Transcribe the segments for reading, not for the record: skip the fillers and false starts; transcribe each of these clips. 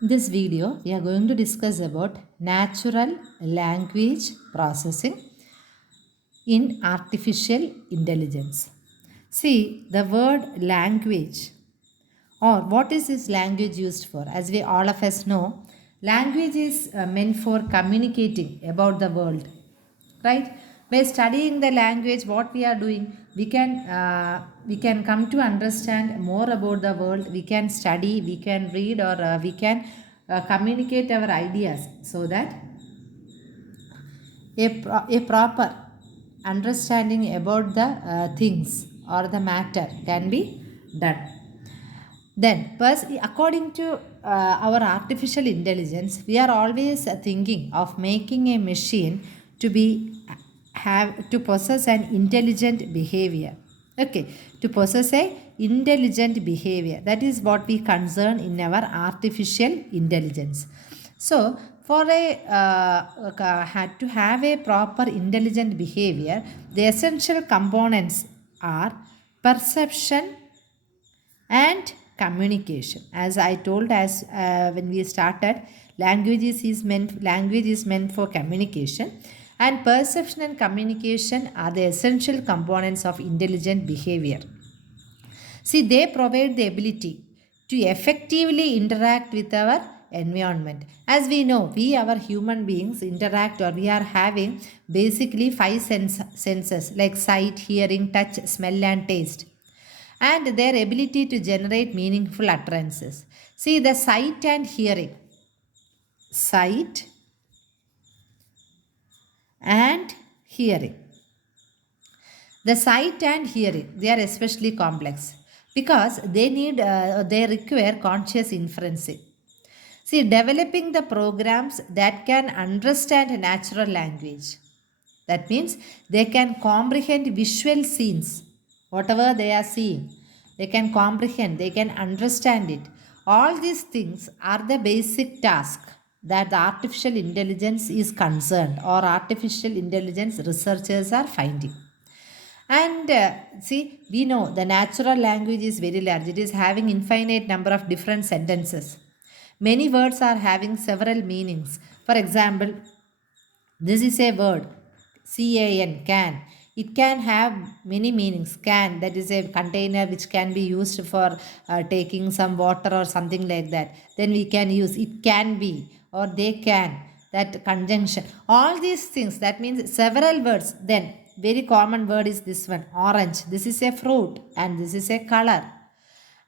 In this video, we are going to discuss about natural language processing in artificial intelligence. See, the word language or what is this language used for? As we all of us know, language is meant for communicating about the world, right? By studying the language, what we are doing, we can come to understand more about the world. We can study, we can read, or we can communicate our ideas so that a proper understanding about the things or the matter can be done. Then, according to our artificial intelligence, we are always thinking of making a machine to be have to possess an intelligent behavior. Okay, to possess a intelligent behavior. That is what we concern in our artificial intelligence. So, for to have a proper intelligent behavior, the essential components are perception and communication. As I told, as when we started, language is meant for communication, and perception and communication are the essential components of intelligent behavior. See, they provide the ability to effectively interact with our environment. As we know, we our human beings interact, or we are having basically five senses like sight, hearing, touch, smell and taste, and their ability to generate meaningful utterances. See, the sight and hearing. Sight and hearing. The sight and hearing, they are especially complex because they require conscious inferencing. See, developing the programs that can understand natural language. That means they can comprehend visual scenes, whatever they are seeing. They can comprehend, they can understand it. All these things are the basic task that the artificial intelligence is concerned, or artificial intelligence researchers are finding. And see, we know the natural language is very large. It is having infinite number of different sentences. Many words are having several meanings. For example, this is a word, can. It can have many meanings. Can, that is a container which can be used for taking some water or something like that. Then we can use it can be, or they can, that conjunction. All these things, that means several words. Then, very common word is this one, orange. This is a fruit and this is a color.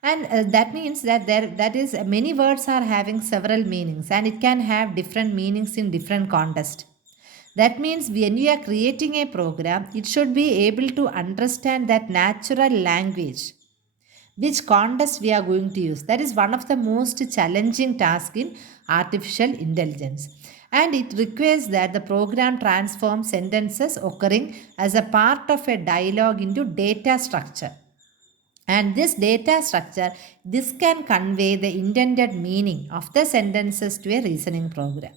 And that means that that is many words are having several meanings, and it can have different meanings in different context. That means when you are creating a program, it should be able to understand that natural language, which context we are going to use. That is one of the most challenging tasks in artificial intelligence. And it requires that the program transform sentences occurring as a part of a dialogue into data structure. And this data structure, this can convey the intended meaning of the sentences to a reasoning program.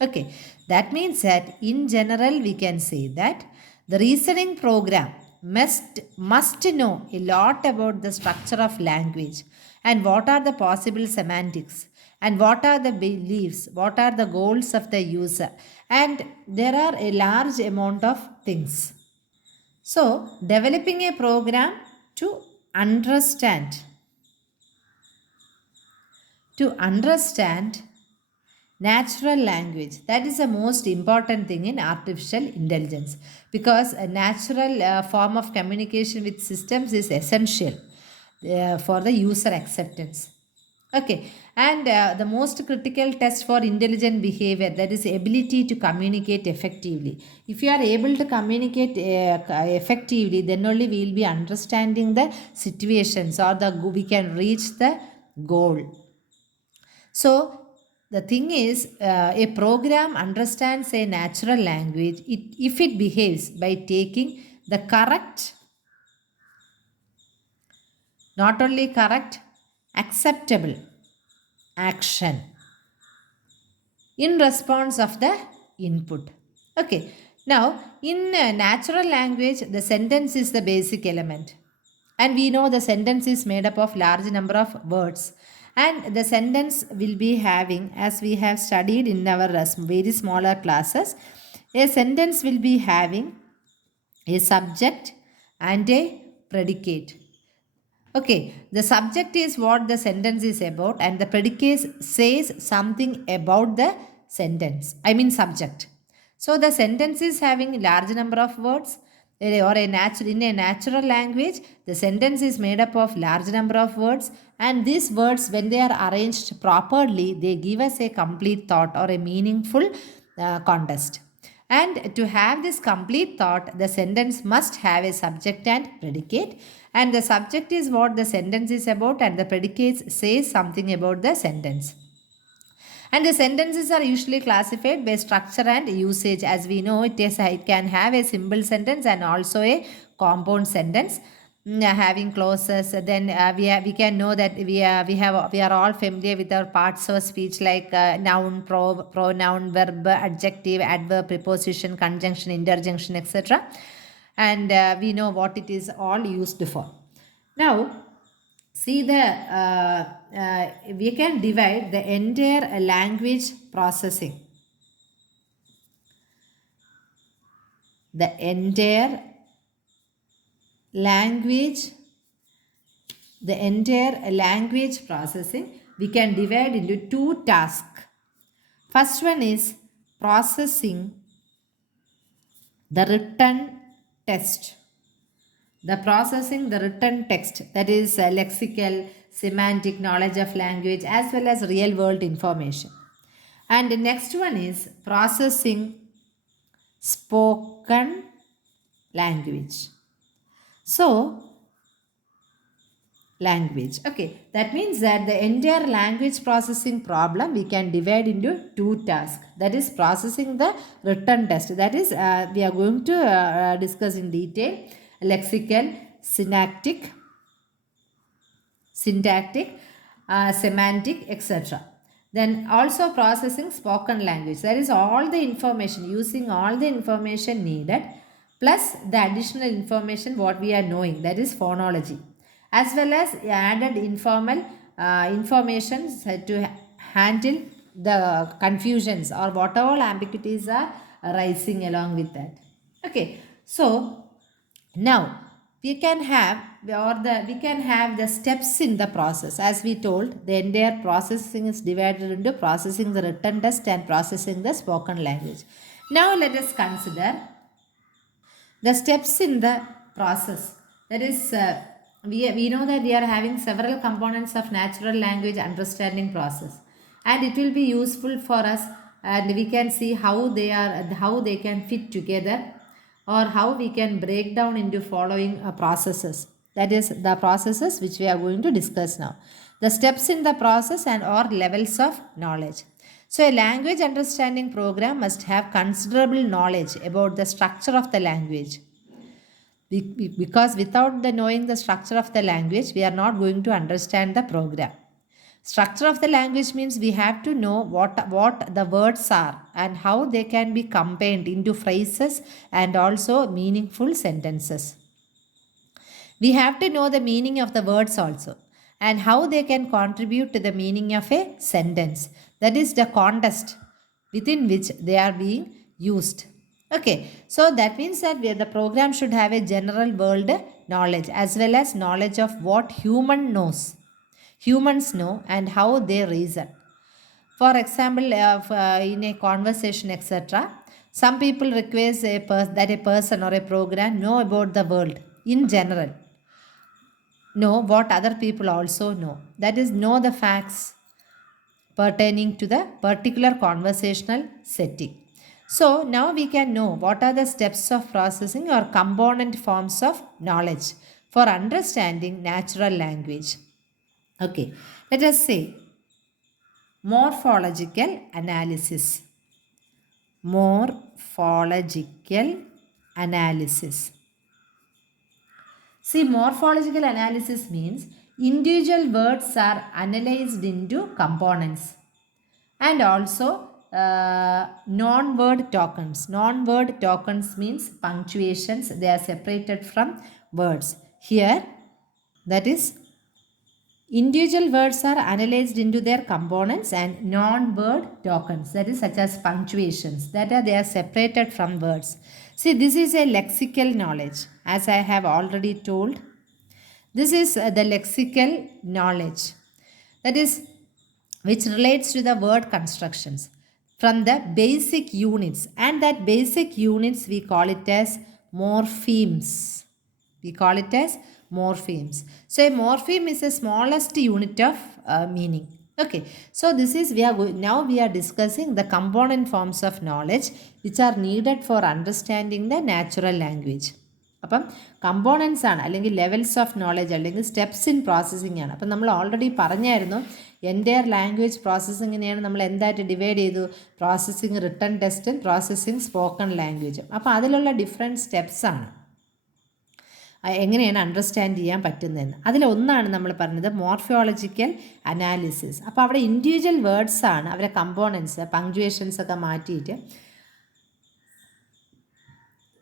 Okay, that means that in general we can say that the reasoning program must know a lot about the structure of language, and what are the possible semantics, and what are the beliefs, what are the goals of the user, and there are a large amount of things. So, developing a program to understand to understand natural language, that is the most important thing in artificial intelligence, because a natural form of communication with systems is essential for the user acceptance. Okay, and the most critical test for intelligent behavior, that is ability to communicate effectively. If you are able to communicate effectively, then only we will be understanding the situations, or we can reach the goal. So the thing is, a program understands a natural language if it behaves by taking the correct, not only correct, acceptable action in response of the input. Okay. Now, in natural language, the sentence is the basic element. And we know the sentence is made up of large number of words. And the sentence will be having, as we have studied in our very smaller classes, a sentence will be having a subject and a predicate. Okay, the subject is what the sentence is about, and the predicate says something about the sentence. I mean, subject. So the sentence is having large number of words, or in a natural language, the sentence is made up of large number of words, and these words, when they are arranged properly, they give us a complete thought or a meaningful context. And to have this complete thought, the sentence must have a subject and predicate. And the subject is what the sentence is about, and the predicate says something about the sentence. And the sentences are usually classified by structure and usage. As we know, it can have a simple sentence and also a compound sentence, having clauses. Then we can know that we are all familiar with our parts of speech, like noun, pronoun, verb, adjective, adverb, preposition, conjunction, interjunction, etc. And we know what it is all used for. Now, see the we can divide the entire language processing. The entire language, the entire language processing, we can divide into two tasks. First one is processing the written text. The processing the written text, that is lexical, semantic knowledge of language as well as real world information. And the next one is processing spoken language. So, language. Okay, that means that the entire language processing problem we can divide into two tasks. That is processing the written text. That is, we are going to discuss in detail lexical, syntactic, semantic, etc. Then also processing spoken language. That is all the information, using all the information needed plus the additional information what we are knowing, that is phonology, as well as added informal information to handle the confusions or whatever ambiguities are arising along with that. Okay, so now we can have the steps in the process. As we told, the entire processing is divided into processing the written text and processing the spoken language. Now let us consider the steps in the process. That is, we know that we are having several components of natural language understanding process, and it will be useful for us, and we can see how they can fit together, or how we can break down into following processes. That is the processes which we are going to discuss now. The steps in the process and or levels of knowledge. So, a language understanding program must have considerable knowledge about the structure of the language. Because without the knowing the structure of the language, we are not going to understand the program. Structure of the language means we have to know what the words are and how they can be combined into phrases and also meaningful sentences. We have to know the meaning of the words also and how they can contribute to the meaning of a sentence. That is the context within which they are being used. Okay, so that means that the program should have a general world knowledge as well as knowledge of what humans know and how they reason. For example, in a conversation, etc., some people request that a person or a program know about the world in general, know what other people also know. That is, know the facts pertaining to the particular conversational setting. So now we can know what are the steps of processing or component forms of knowledge for understanding natural language. Okay, let us say morphological analysis. Morphological analysis. See, morphological analysis means individual words are analyzed into components, and also non-word tokens. Non-word tokens means punctuations, they are separated from words. Here, that is Individual words are analyzed into their components and non-word tokens, that is such as punctuations, they are separated from words. See, this is a lexical knowledge, as I have already told. This is the lexical knowledge, that is which relates to the word constructions from the basic units, and that basic units we call it as morphemes. We call it as morphemes. So a morpheme is the smallest unit of meaning. Okay, so this is now we are discussing the component forms of knowledge which are needed for understanding the natural language. അപ്പം components ആണ്, അല്ലെങ്കിൽ levels of knowledge, അല്ലെങ്കിൽ steps in processing ആണ്. അപ്പം നമ്മൾ already പറഞ്ഞായിരുന്നു entire language പ്രോസസ്സിങ്ങിനെയാണ് നമ്മൾ എന്തായിട്ട് ഡിവൈഡ് ചെയ്തു, പ്രോസസ്സിങ് റിട്ടൺ ടെസ്റ്റും പ്രോസസ്സിങ് സ്പോക്കൺ ലാംഗ്വേജും. അപ്പോൾ അതിലുള്ള ഡിഫറെൻറ്റ് സ്റ്റെപ്സ് ആണ് എങ്ങനെയാണ് അണ്ടർസ്റ്റാൻഡ് ചെയ്യാൻ പറ്റുന്നതെന്ന്. അതിലൊന്നാണ് നമ്മൾ പറഞ്ഞത് മോർഫോളജിക്കൽ അനാലിസിസ്. അപ്പോൾ അവിടെ ഇൻഡിവിജ്വൽ വേർഡ്സാണ് അവരെ കമ്പോണൻസ് പങ്ക്ച്വേഷൻസ് ഒക്കെ മാറ്റിയിട്ട്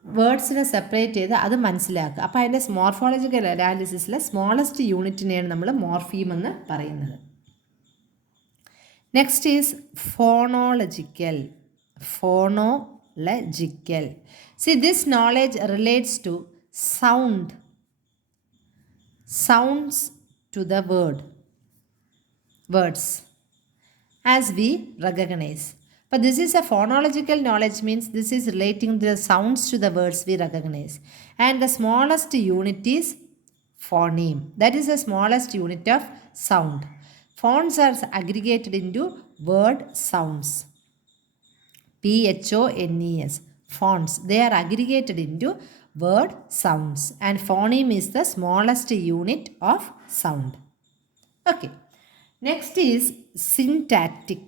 വേർഡ്സിനെ സെപ്പറേറ്റ് ചെയ്ത് അത് മനസ്സിലാക്കുക. അപ്പോൾ അതിൻ്റെ മോർഫോളജിക്കൽ അനാലിസിസിലെ സ്മോളസ്റ്റ് യൂണിറ്റിനെയാണ് നമ്മൾ മോർഫീം എന്ന് പറയുന്നത്. Next is phonological. Phonological. See, this knowledge relates to sounds to the words as we recognize. But this is a phonological knowledge, means this is relating the sounds to the words we recognize. And the smallest unit is phoneme. That is the smallest unit of sound. Phones are aggregated into word sounds. PHONES. Phones. They are aggregated into word sounds. And phoneme is the smallest unit of sound. Okay. Next is syntactic.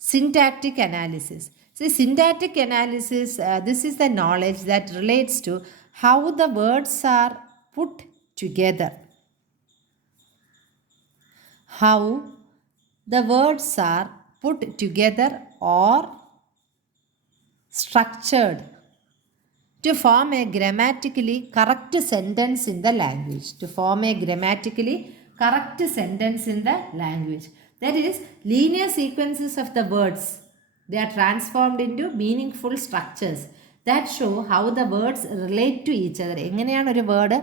Syntactic analysis. See, syntactic analysis, this is the knowledge that relates to how the words are put together. How the words are put together or structured to form a grammatically correct sentence in the language. To form a grammatically correct sentence in the language. That is, linear sequences of the words, they are transformed into meaningful structures that show how the words relate to each other. എങ്ങനെയാണ് ഒരു word,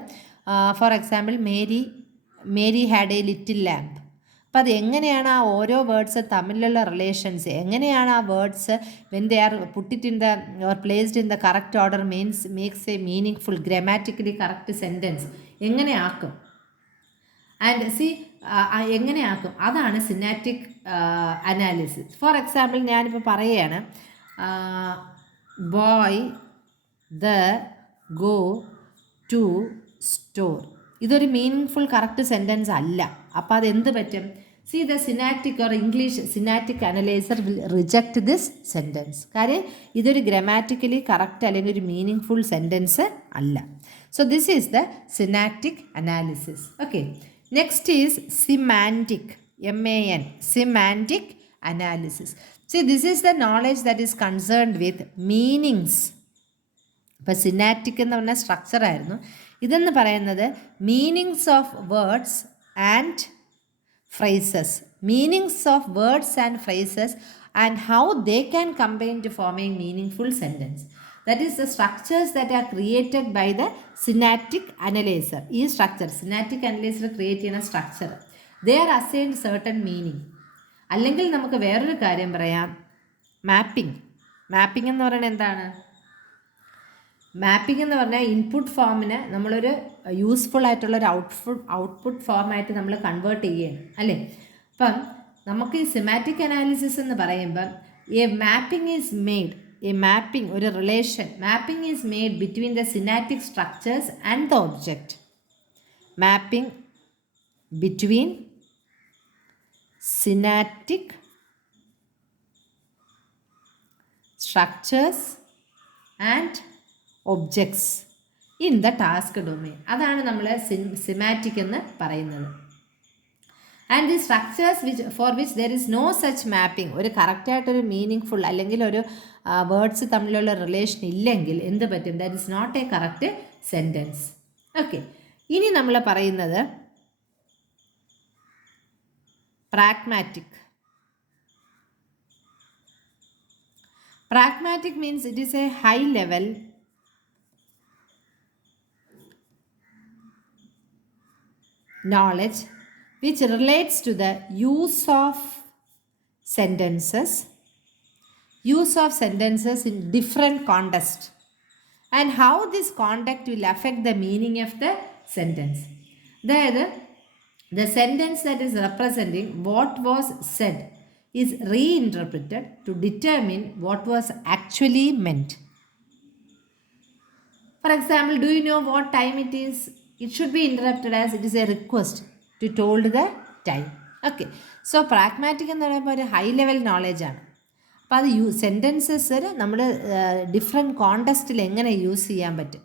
for example Mary had A little lamp. അപ്പോൾ അത് എങ്ങനെയാണ് ആ ഓരോ words തമ്മിലുള്ള relations, എങ്ങനെയാണ് ആ words when they are put it in the or placed in the correct order makes A meaning full grammatically correct sentence എങ്ങനെ ആക്കും. ആൻഡ് സി എങ്ങനെയാക്കും, അതാണ് സിനാറ്റിക് അനാലിസിസ്. ഫോർ എക്സാമ്പിൾ ഞാനിപ്പോൾ പറയുകയാണ്, boy the go to store. ഇതൊരു meaningful correct sentence അല്ല. അപ്പോൾ അതെന്ത് പറ്റും? See the syntactic or English syntactic analyser will reject this sentence. കാര്യം ഇതൊരു ഗ്രാമാറ്റിക്കലി കറക്റ്റ് അല്ലെങ്കിൽ ഒരു മീനിങ് ഫുൾ സെൻറ്റൻസ് അല്ല. So this is the syntactic analysis. Okay. Next is semantic, M-A-N, semantic analysis. See, this is the knowledge that is concerned with meanings. ഇപ്പോൾ സിനാറ്റിക് എന്ന് പറഞ്ഞ structure ആയിരുന്നു. ഇതെന്ന് പറയുന്നത് meanings of words and phrases. Meanings of words and phrases and how they can combine to form a meaningful sentence. That is the structures that are created by the synatic analyzer. ഈ structure സിനാറ്റിക് analyser create ചെയ്യുന്ന structure, they are assigned certain meaning. അല്ലെങ്കിൽ നമുക്ക് വേറൊരു കാര്യം പറയാം, mapping. Mapping എന്ന് പറയുന്നത് എന്താണ്? മാപ്പിംഗ് എന്ന് പറഞ്ഞാൽ ഇൻപുട്ട് ഫോമിന് നമ്മളൊരു യൂസ്ഫുൾ ആയിട്ടുള്ളൊരു ഔട്ട്പുട്ട് ഫോമായിട്ട് നമ്മൾ കൺവേർട്ട് ചെയ്യുകയാണ്, അല്ലേ? അപ്പം നമുക്ക് ഈ സിമാറ്റിക് അനാലിസിസ് എന്ന് പറയുമ്പം A mapping is made, a mapping or a relation, mapping is made between the synatic structures and the object. Mapping between synatic structures and objects in the task domain. അതാണ് നമ്മൾ semantic എന്ന് പറയുന്നത്. And the structures for which there is no such mapping, ഒരു കറക്റ്റായിട്ടൊരു meaning full അല്ലെങ്കിൽ ഒരു words തമ്മിലുള്ള relation ഇല്ലെങ്കിൽ എന്ത് പറ്റും? That is not a correct sentence. Okay. ഇനി നമ്മൾ പറയുന്നത് Pragmatic. Pragmatic means it is a high level knowledge which relates to the sentences, use of sentences in different contexts, and how this context will affect the meaning of the sentence. അതായത് the sentence that is representing what was said is reinterpreted to determine what was actually meant. For example, do you know what time it is? It should be interrupted as it is a request to told the time. Okay. So pragmatic എന്ന് പറയുമ്പോൾ ഒരു high level നോളജാണ്. അപ്പോൾ അത് sentences നമ്മൾ different കോണ്ടെക്സ്റ്റിൽ എങ്ങനെ use ചെയ്യാൻ പറ്റും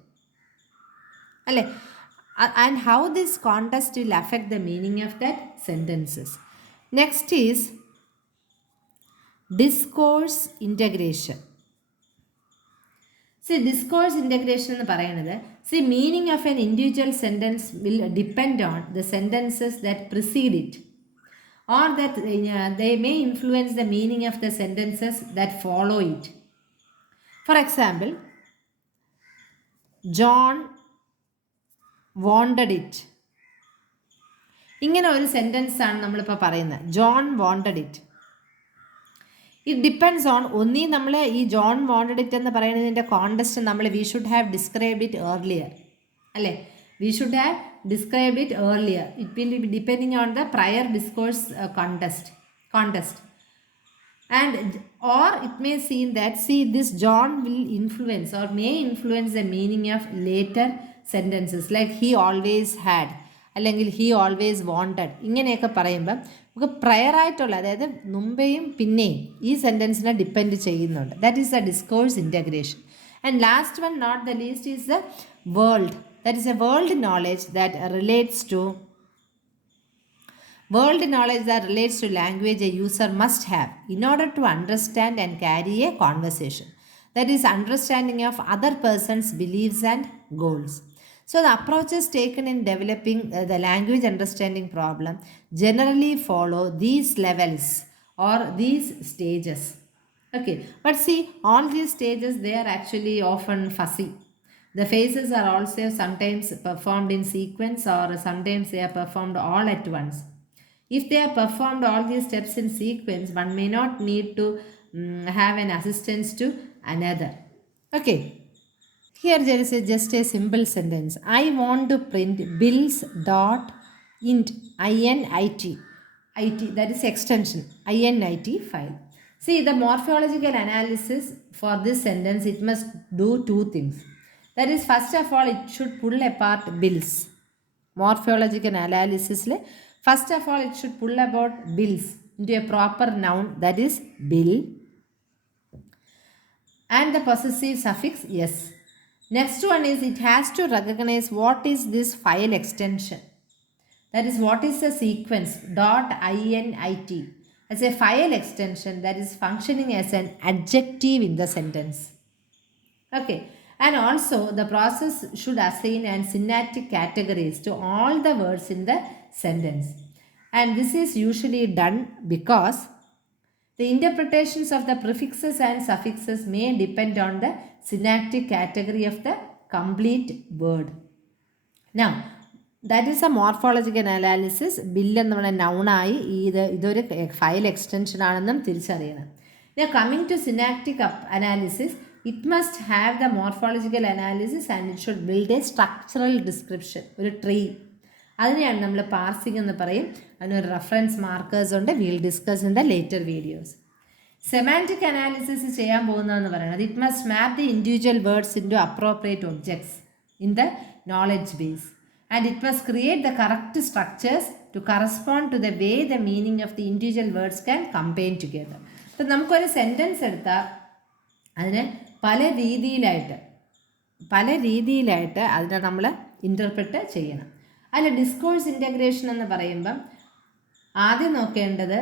അല്ലേ, and how this context will affect the meaning of that sentences. Next is discourse integration. Discourse integration എന്ന് പറയുന്നത് meaning of an individual sentence will depend on the sentences that precede it, or that they may influence the meaning of the sentences that follow it. For example, John wanted it. ഇങ്ങനെ ഒരു sentence ആണ് നമ്മളിപ്പോൾ പറയുന്നത്. John wanted it. It depends on ഒന്നീ നമ്മൾ ഈ John wanted it എന്ന് പറയുന്നതിൻ്റെ കോണ്ടെക്സ്റ്റ് നമ്മൾ we should have described it earlier അല്ലേ. We should have described it earlier. It will be depending on the prior discourse context. And or it may seem that this John will influence or may influence the meaning of later sentences like he always had അല്ലെങ്കിൽ he always wanted. ഇങ്ങനെയൊക്കെ പറയുമ്പം നമുക്ക് prayer ആയിട്ടുള്ള അതായത് മുമ്പേയും പിന്നെയും ഈ സെൻറ്റൻസിനെ ഡിപ്പെൻഡ് ചെയ്യുന്നുണ്ട്. That is the discourse integration. And last one not the least is the world. That is a world knowledge that relates to language a user must have in order to understand and carry a conversation. That is understanding of other person's beliefs and goals. So the approaches taken in developing the language understanding problem generally follow these levels or these stages. Okay, but see, all these stages, they are actually often fuzzy. The phases are also sometimes performed in sequence or sometimes they are performed all at once. If they are performed all these steps in sequence, one may not need to have an assistance to another. Okay. Here there is just a simple sentence. I want to print bills dot int init. That is extension init file. See, the morphological analysis for this sentence, it must do two things. That is, first of all, it should pull apart bills. Morphological analysis, first of all, it should pull apart bills into a proper noun, that is bill, and the possessive suffix yes. Next one is it has to recognize what is this file extension. That is, what is the sequence .init as a file extension that is functioning as an adjective in the sentence. Okay. And also the process should assign and syntactic categories to all the words in the sentence. And this is usually done because the interpretations of the prefixes and suffixes may depend on the syntactic category of the complete word. Now, that is a morphological analysis. Bill എന്നുള്ള നൗണായി ഇതൊരു file extension ആണെന്നും തിരിച്ചറിയണം. Now coming to syntactic analysis, it must have the morphological analysis and it should build a structural description, ഒരു tree. അതിനെയാണ് നമ്മൾ parsing എന്ന് പറയും. അതിനൊരു റെഫറൻസ് മാർക്കേഴ്സ് ഉണ്ട്. Will discuss in the later videos. Semantic analysis ചെയ്യാൻ പോകുന്നതെന്ന് പറയുന്നത് it must map the individual words into appropriate objects in the knowledge base and it must create the correct structures to correspond to the way the meaning of the individual words can combine together. അപ്പം നമുക്കൊരു sentence എടുത്താൽ അതിനെ പല രീതിയിലായിട്ട് അതിനെ നമ്മൾ interpret ചെയ്യണം. അതിൽ discourse integration എന്ന് പറയുമ്പം ആദ്യം നോക്കേണ്ടത്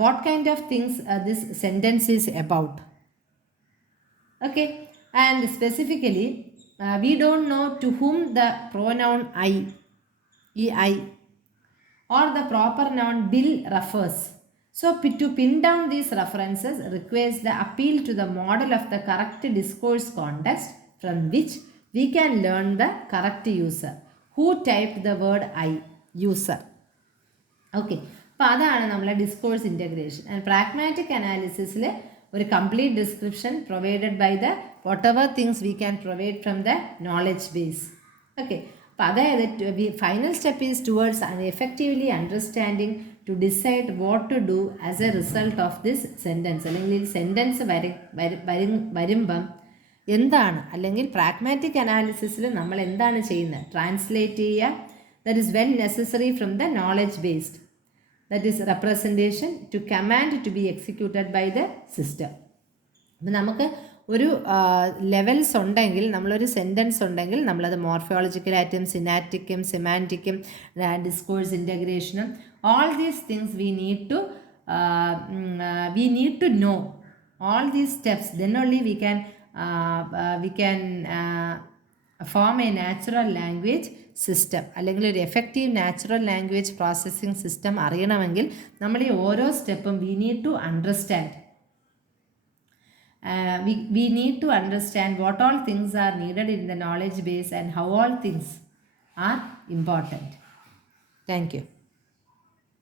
what kind of things this sentence is about. Okay, and specifically we don't know to whom the pronoun I, ഈ I or the proper noun Bill refers. So, to pin down these references requires the appeal to the model of the correct discourse context from which we can learn the correct user. Who typed the word I? User. Okay, അപ്പോൾ അതാണ് നമ്മളെ discourse integration. And pragmatic അനാലിസിസിൽ ഒരു complete description provided by the whatever things we can provide from the knowledge base. Okay, അപ്പോൾ അതായത് final step is towards effectively understanding to decide what to do as a result of this sentence. അല്ലെങ്കിൽ ഈ sentence വരുമ്പം എന്താണ്, അല്ലെങ്കിൽ pragmatic അനാലിസിസിൽ നമ്മൾ എന്താണ് ചെയ്യുന്നത്, ട്രാൻസ്ലേറ്റ് ചെയ്യുക. That is well necessary from the knowledge based, that is representation to command to be executed by the system. അപ്പം നമുക്ക് ഒരു ലെവൽസ് ഉണ്ടെങ്കിൽ, നമ്മളൊരു സെൻറ്റൻസ് ഉണ്ടെങ്കിൽ നമ്മളത് മോർഫോളജിക്കലായിട്ടും സിനാറ്റിക്കും സിമാൻറ്റിക്കും ഡിസ്കോഴ്സ് ഇൻ്റഗ്രേഷനും all these things we need to know all these steps, then only we can form a natural language system, അല്ലെങ്കിൽ ഒരു effective natural language processing system അറിയണമെങ്കിൽ നമ്മൾ ഈ ഓരോ സ്റ്റെപ്പും we need to understand what all things are needed in the knowledge base and how all things are important. Thank you.